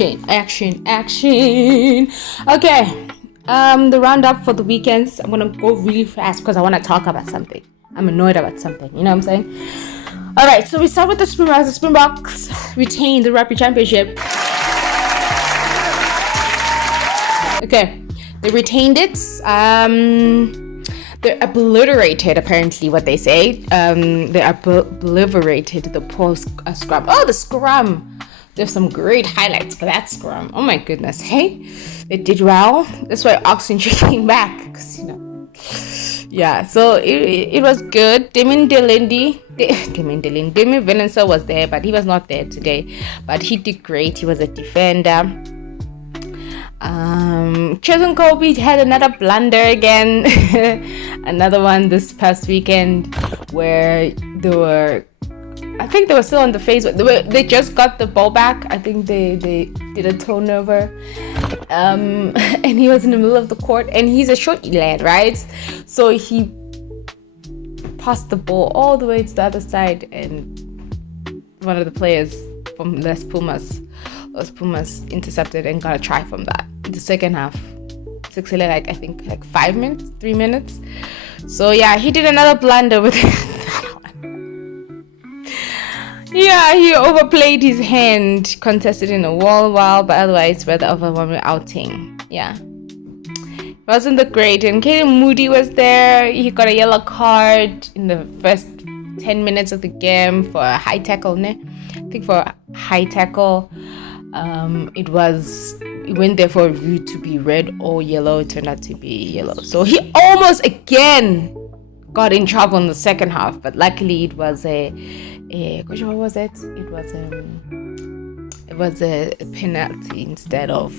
Action. Okay. The roundup for the weekends. I'm gonna go really fast because I want to talk about something. I'm annoyed about something. You know what I'm saying? All right. So we start with the Springboks. The Springboks retained the Rugby Championship. Okay. They retained it. They obliterated, apparently, what they say. They obliterated the poor scrum. Oh, the scrum. There's some great highlights for that scrum. Oh my goodness. Hey, they did well. That's why Oxenford came back. Because, yeah, so it was good. Demi Valensa was there, but he was not there today. But he did great. He was a defender. Chosen Kobe had another blunder again. Another one this past weekend where I think they were still on the phase. They just got the ball back. I think they did a turnover. And he was in the middle of the court. And he's a short lad, right? So he passed the ball all the way to the other side. And one of the players from Las Pumas intercepted and got a try from that. In the second half. I think 5 minutes, 3 minutes. So yeah, he did another blunder with that one. Yeah, he overplayed his hand, contested in a wall, but otherwise rather overwhelming outing. Yeah. It wasn't that great. And Caden Moody was there. He got a yellow card in the first 10 minutes of the game for a high tackle. I think for a high tackle. It went there for a view to be red or yellow. It turned out to be yellow. So he almost again got in trouble in the second half, but luckily it was what was it? It was a penalty instead of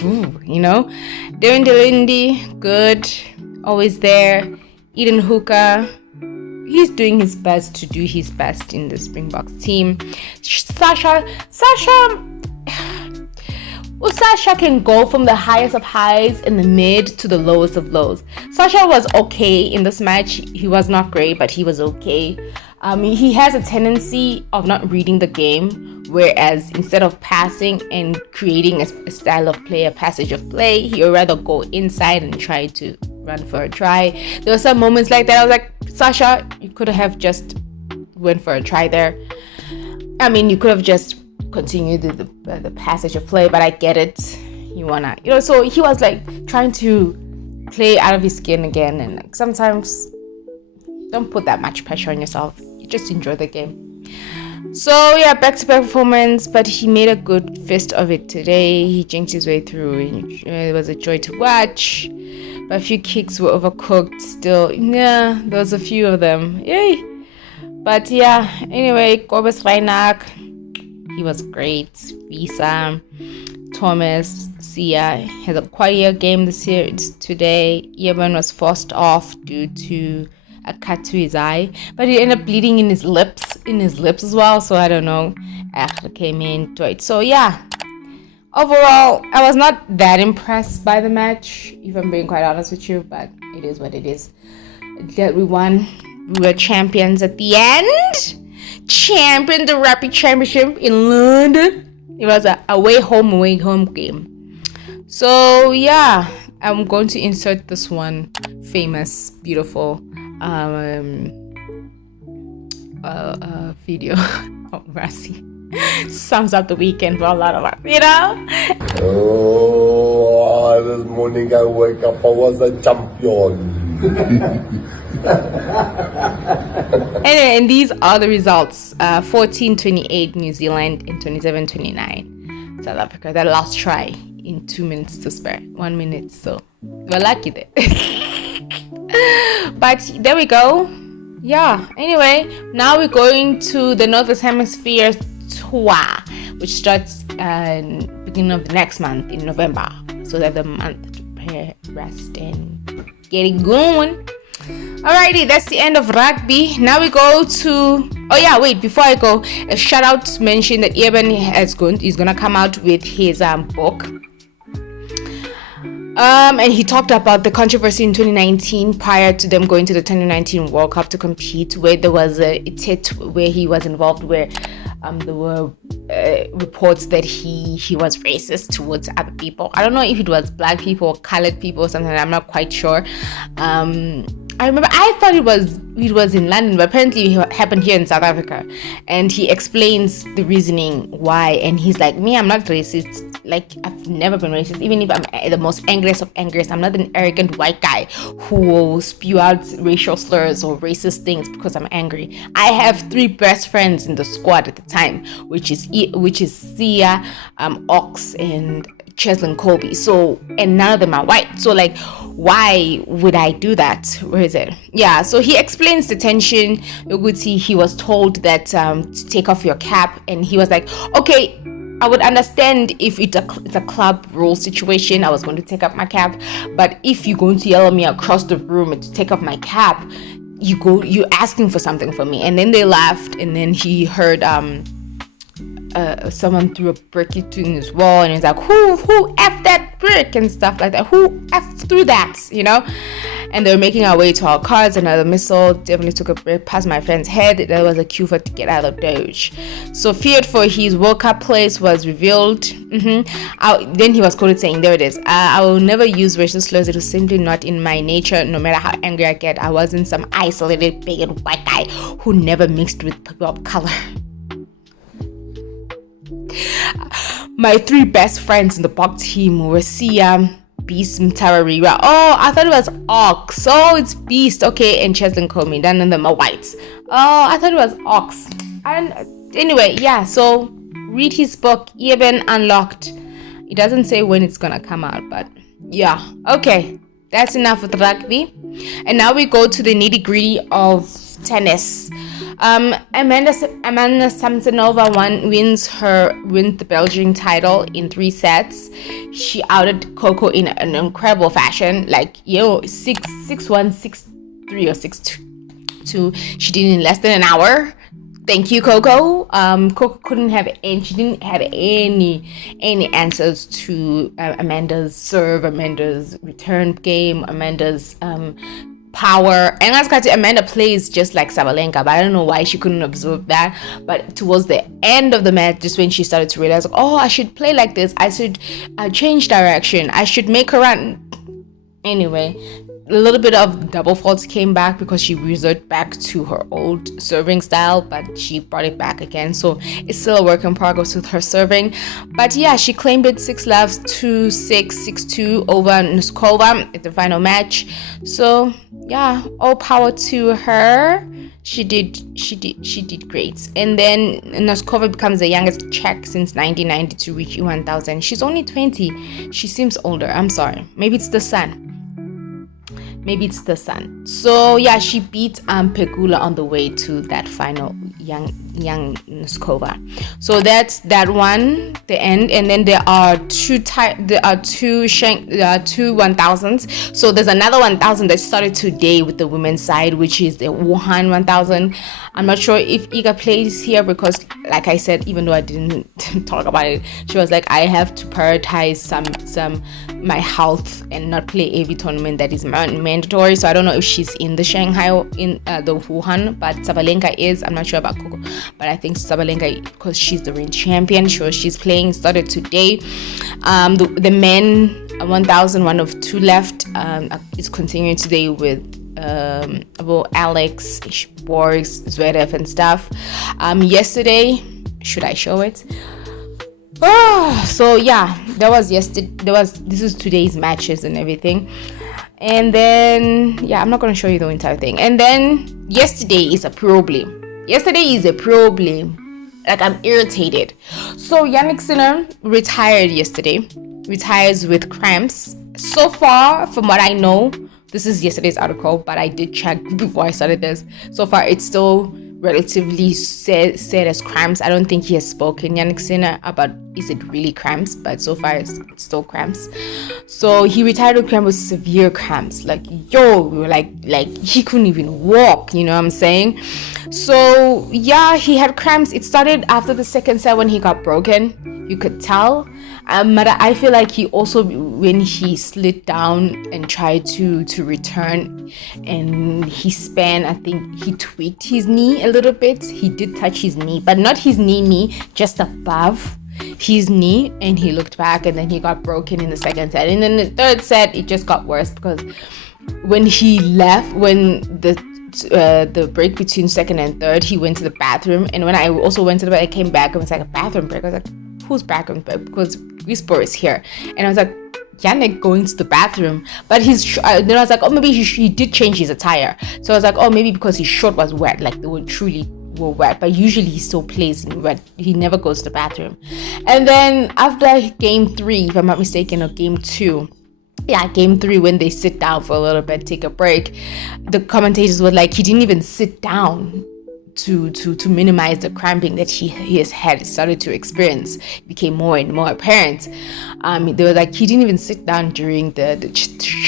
Darren Delindi, good, always there. Eden Hooker, he's doing his best to do his best in the Springboks team. Sasha can go from the highest of highs and the mid to the lowest of lows. Sasha was okay in this match. He was not great, but he was okay. He has a tendency of not reading the game, whereas instead of passing and creating a style of play, a passage of play, he would rather go inside and try to run for a try. There were some moments like that. I was like, Sasha, you could have just went for a try there. You could have just continued the passage of play, but I get it. So he was like trying to play out of his skin again, and like sometimes don't put that much pressure on yourself. You just enjoy the game. So yeah, back-to-back performance, but he made a good fist of it today. He jinked his way through. It was a joy to watch. But a few kicks were overcooked still. Yeah, there was a few of them. Yay! But yeah, anyway, Kobus Reinach, he was great. Visa, Thomas, Sia had a quiet game this year today. Evan was forced off due to a cut to his eye, but he ended up bleeding in his lips as well. So I don't know. Actually came in to it. So yeah, overall, I was not that impressed by the match, if I'm being quite honest with you. But it is what it is. We won. We were champions at the end. Champion the Rugby Championship in London. It was a away home game. So yeah, I'm going to insert this one famous, beautiful video of Rassi. Sums up the weekend for a lot of us, Oh, this morning I wake up, I was a champion. Anyway, and these are the results. 14-28 New Zealand and 27-29 South Africa. That last try in 2 minutes to spare. 1 minute, so we're lucky there. But there we go. Yeah, anyway, now we're going to the Northern Hemisphere tour, which starts beginning of the next month in November. So that's the month to prepare, rest, and get it going. Alrighty, that's the end of rugby. Now we go to... Oh yeah, wait, before I go, a shout out to mention that Eben is gonna come out with his book. And he talked about the controversy in 2019 prior to them going to the 2019 World Cup to compete, where there was a tit where he was involved, where there were reports that he was racist towards other people. I don't know if it was black people or colored people or something. I'm not quite sure. I remember I thought it was in London, but apparently it happened here in South Africa. And he explains the reasoning why, and he's like, me, I'm not racist. Like, I've never been racist. Even if I'm the most angriest of angriest, I'm not an arrogant white guy who will spew out racial slurs or racist things because I'm angry. I have 3 best friends in the squad at the time, which is Sia, Ox, and Cheslin Colby. So, and none of them are white. So, like, why would I do that? Where is it? Yeah, so he explains the tension. He was told that to take off your cap, and he was like, okay, I would understand if it's a club rule situation. I was going to take off my cap, but if you're going to yell at me across the room to take off my cap, you're asking for something from me. And then they laughed, and then he heard someone threw a brick into his wall, and he's like, who F that brick and stuff like that, who F threw that, you know? And they were making our way to our cars. Another missile definitely took a break past my friend's head. There was a cue for to get out of Doge. So feared for his World Cup place was revealed. Then he was quoted saying, there it is, I will never use racial slurs. It was simply not in my nature. No matter how angry I get, I wasn't some isolated bigot white guy who never mixed with people of color. My 3 best friends in the box team were Sia, Beast, Mtarariwa. Oh, I thought it was Ox. Oh, it's Beast. Okay, and Cheslin Comey. None of them are whites. Oh, I thought it was Ox. And anyway, yeah, so read his book, Eben Unlocked. It doesn't say when it's gonna come out, but yeah. Okay, that's enough with rugby. And now we go to the nitty-gritty of tennis. Amanda Samsonova wins the Belgian title in 3 sets. She outed Coco in an incredible fashion, like 6-1, 6-3 or 6-2. She did it in less than an hour. Thank you, Coco. Coco she didn't have any answers to Amanda's serve, Amanda's return game, Amanda's power. And Amanda plays just like Sabalenka, but I don't know why she couldn't absorb that. But towards the end of the match, just when she started to realize, oh, I should play like this, I should change direction, I should make her run. Anyway, a little bit of double faults came back because she resorted back to her old serving style, but she brought it back again. So it's still a work in progress with her serving. But yeah, she claimed it 6 loves, 2-6, 6-2 over Noskova at the final match. So yeah, all power to her. She did great. And then Noskova becomes the youngest Czech since 1990 to reach E1000. She's only 20. She seems older. I'm sorry. Maybe it's the sun. So yeah, she beat Pegula on the way to that final young Noskova. So that's that one, the end. And then there are two 1000s. So there's another 1000 that started today with the women's side, which is the Wuhan 1000. I'm not sure if Iga plays here because, like I said, even though I didn't talk about it, she was like, I have to prioritize some my health and not play every tournament that is mandatory. So I don't know if she's in the Shanghai, in the Wuhan, but Sabalenka is. I'm not sure about Coco, but I think Sabalenka, because she's the reigning champion, sure, she's playing, started today. The men 1000, one of 2 left, is continuing today with Alex, Borgs, Zverev and stuff. Yesterday, should I show it? So yeah, this is today's matches and everything. And then yeah, I'm not going to show you the entire thing. And then yesterday is a problem. Like, I'm irritated. So Jannik Sinner retires with cramps. So far, from what I know, this is yesterday's article, but I did check before I started this. So far, it's still relatively said as cramps. I don't think he has spoken, Jannik Sinner, about is it really cramps, but so far it's still cramps. So he retired with cramps, with severe cramps. Like he couldn't even walk, you know what I'm saying? So yeah, he had cramps. It started after the second set when he got broken. You could tell. But I feel like he also, when he slid down and tried to return, and he span, I think he tweaked his knee a little bit. He did touch his knee, but not his knee, just above his knee, and he looked back, and then he got broken in the second set. And then the third set, it just got worse because when he left, when the break between second and third, he went to the bathroom, and when I also went to the bathroom, I came back and it was like a bathroom break. I was like, who's bathroom break? Because Grispo is here, and I was like, Yannick going to the bathroom, but then I was like, oh, maybe he did change his attire. So I was like, oh, maybe because his short was wet, like they were wet, but usually he still plays in wet. He never goes to the bathroom. And then after game 3, if I'm not mistaken, or game 2, game 3, when they sit down for a little bit, take a break, the commentators were like, he didn't even sit down to minimize the cramping that his head started to experience. It became more and more apparent. They were like, he didn't even sit down during the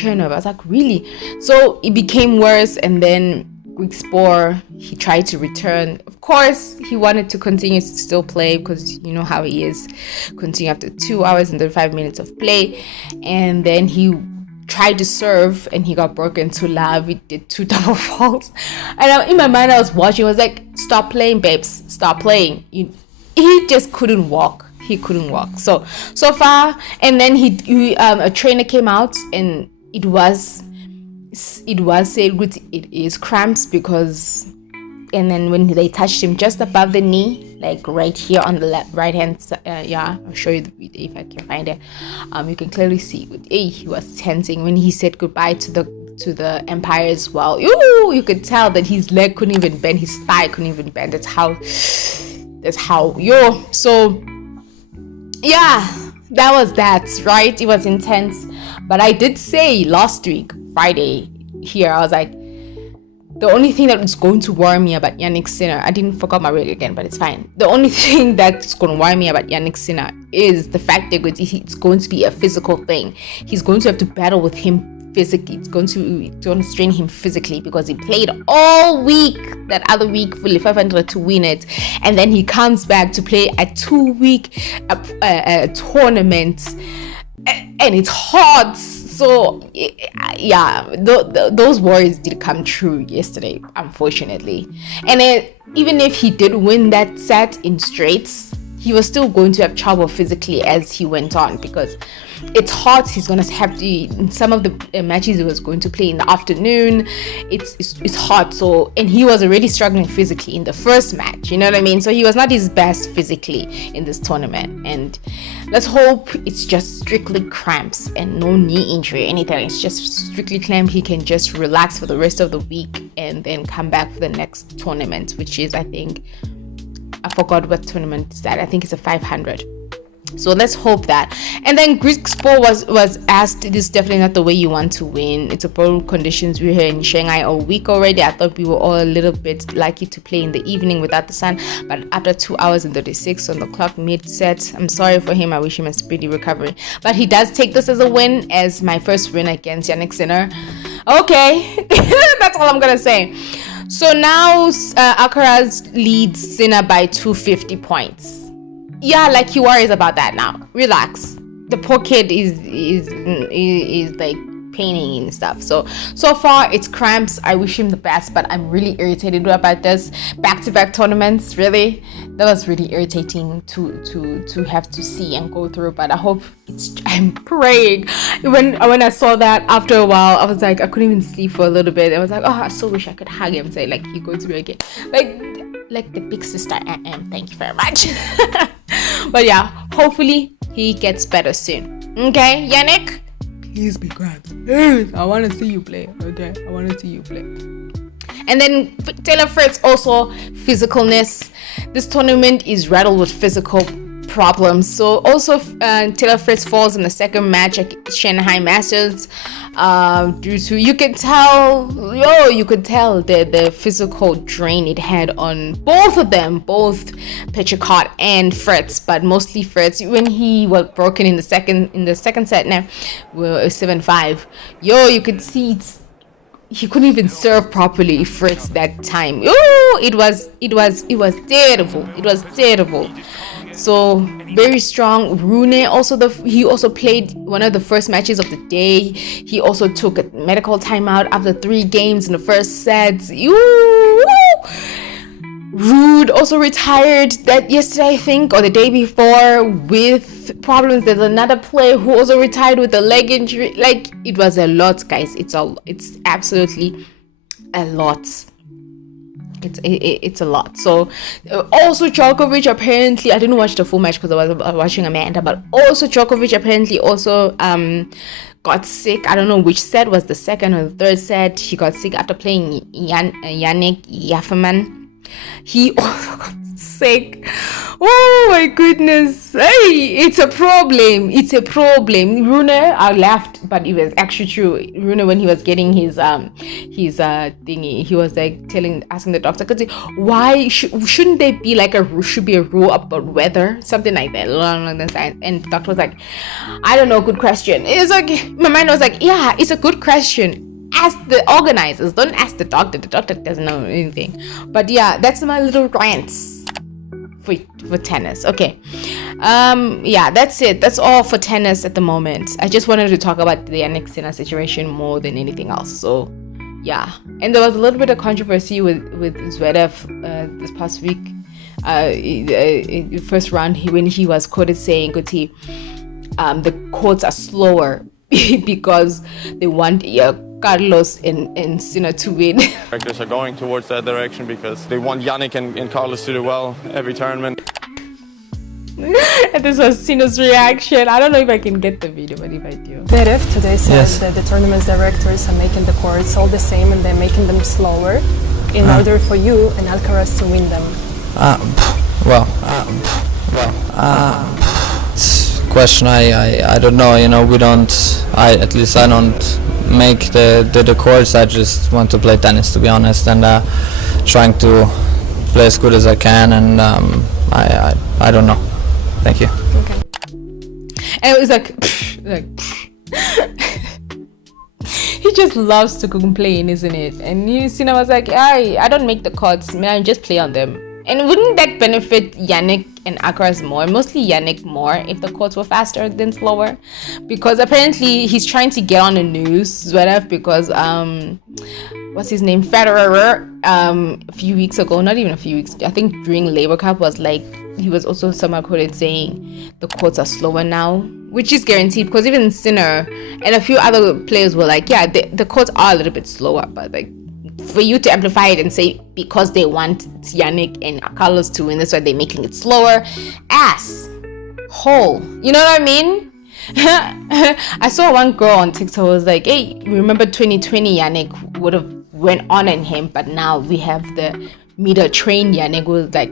turnover. I was like, really? So it became worse, and then Griekspoor, he tried to return. Of course, he wanted to continue to still play because you know how he is. Continue after 2 hours and 35 minutes of play. And then he tried to serve and he got broken to love. He did 2 double faults. And in my mind, I was watching. I was like, stop playing, babes. Stop playing. He just couldn't walk. He couldn't walk. So far. And then a trainer came out, and it was said with it is cramps because, and then when they touched him just above the knee, like right here on the right hand side, I'll show you the video if I can find it. You can clearly see he was tensing when he said goodbye to the Empire as well. You could tell that his leg couldn't even bend, his thigh couldn't even bend. That's how so that was that, right? It was intense. But I did say last week, Friday, here, I was like, the only thing that was going to worry me about Jannik Sinner, I didn't forget my word again, but it's fine. The only thing that's going to worry me about Jannik Sinner is the fact that it's going to be a physical thing. He's going to have to battle with him physically. It's going to strain him physically because he played all week, that other week, fully 500 to win it, and then he comes back to play a 2-week tournament, and it's hard. So those worries did come true yesterday, unfortunately. And even if he did win that set in straights, he was still going to have trouble physically as he went on because it's hot. He's going to have to, in some of the matches he was going to play in the afternoon, it's hot. So, and he was already struggling physically in the first match, you know what I mean? So he was not his best physically in this tournament. And let's hope it's just strictly cramps and no knee injury or anything. It's just strictly cramp. He can just relax for the rest of the week and then come back for the next tournament, which is, I forgot what tournament is that. I think it's a 500. So let's hope that. And then Griekspoor was asked, it is definitely not the way you want to win. It's a bold conditions. We're here in Shanghai all week already. I thought we were all a little bit lucky to play in the evening without the sun. But after 2 hours and 36 on the clock mid-set, I'm sorry for him. I wish him a speedy recovery. But he does take this as a win, as my first win against Jannik Sinner. Okay, that's all I'm going to say. So now Alcaraz leads Sinner by 250 points. Like he worries about that now. Relax. The poor kid is like paining and stuff. So far it's cramps. I wish him the best, but I'm really irritated about this. Back-to-back tournaments, really. That was really irritating to have to see and go through. But I hope I'm praying. When I saw that, after a while, I was like, I couldn't even sleep for a little bit. I was like, I so wish I could hug him and say, like, you go to me again. Like the big sister I am. Thank you very much. But hopefully he gets better soon. Okay, Yannick? Please be grand. I want to see you play. Okay, I want to see you play. And then Taylor Fritz, also physicalness. This tournament is riddled with physical problems. So also Taylor Fritz falls in the second match at Shanghai Masters due to, you could tell the physical drain it had on both of them, both Petricott and Fritz, but mostly Fritz. When he was broken in the second set, now 7-5, you could see he couldn't even serve properly, Fritz, that time. It was terrible. So very strong. Rune also he also played one of the first matches of the day. He also took a medical timeout after 3 games in the first set. Rude also retired that yesterday, I think, or the day before, with problems. There's another player who also retired with a leg injury. Like, it was a lot, guys. It's absolutely a lot. It's a lot. So also Djokovic apparently, I didn't watch the full match because I was watching Amanda, but also Djokovic apparently also got sick. I don't know which set was the second or the third set. He got sick after playing Yannick Jafferman. He also got sick. Oh my goodness. Hey, it's a problem. Rune, I laughed, but it was actually true. Rune, when he was getting his thingy, he was like asking the doctor, why shouldn't there be like a rule about weather, something like that. And the doctor was like, I don't know, good question. It was like, my mind was like, yeah, it's a good question. Ask the organizers, don't ask the doctor. The doctor doesn't know anything. But yeah, that's my little rants for tennis. Okay, yeah, that's it. That's all for tennis at the moment. I just wanted to talk about the Jannik Sinner situation more than anything else. So yeah, and there was a little bit of controversy with Zverev this past week. In the first round, when he was quoted saying, the courts are slower because they want Carlos and Sinner to win. Directors are going towards that direction because they want Jannik and Carlos to do well every tournament. And this was Sinner's reaction. I don't know if I can get the video, but if I do. Zverev today said that the tournament's directors are making the courts all the same and they're making them slower in order for you and Alcaraz to win them. Question I don't know, we don't, I don't make the course. I just want to play tennis, to be honest, and trying to play as good as I can, and I don't know. Thank you. Okay. And it was like he just loves to complain, isn't it? And Sinner was like, I don't make the courts, man, I just play on them. And wouldn't that benefit Jannik and Alcaraz more? Mostly Jannik more if the courts were faster than slower. Because apparently he's trying to get on the news, Zverev, because what's his name? Federer, a few weeks ago, not even a few weeks, I think during Labour Cup was like, he was also somehow quoted saying the courts are slower now, which is guaranteed because even Sinner and a few other players were like, yeah, the courts are a little bit slower, but like, for you to amplify it and say because they want Jannik and Carlos to win, that's why they're making it slower. Hole. You know what I mean? I saw one girl on TikTok was like, hey, remember 2020 Jannik would have went on in him, but now we have the meter trained Jannik who was like,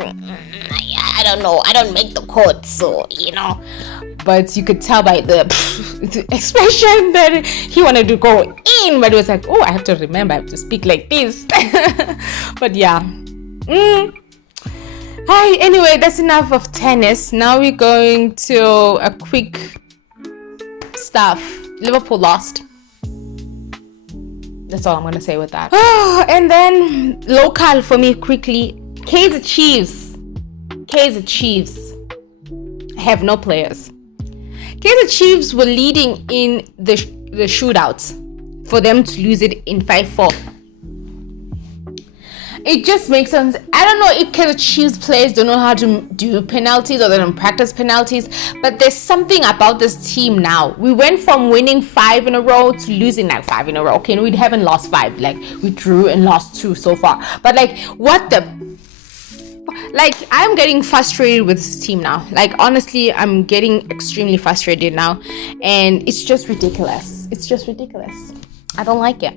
I don't know, I don't make the court, so but you could tell by the expression that he wanted to go in, but it was like, oh, I have to remember, I have to speak like this. But yeah. Hi, anyway, that's enough of tennis. Now we're going to a quick stuff. Liverpool lost. That's all I'm going to say with that. And then local for me quickly. Kaizer Chiefs have no players. Kaizer Chiefs were leading in the shootouts for them to lose it in 5-4. It just makes sense. I don't know if Kaizer Chiefs players don't know how to do penalties or they don't practice penalties, but there's something about this team now. We went from winning 5 in a row to losing 5 in a row. Okay, and we haven't lost 5. We drew and lost 2 so far. But what the... I'm getting frustrated with this team now. Honestly, I'm getting extremely frustrated now. And it's just ridiculous. I don't like it.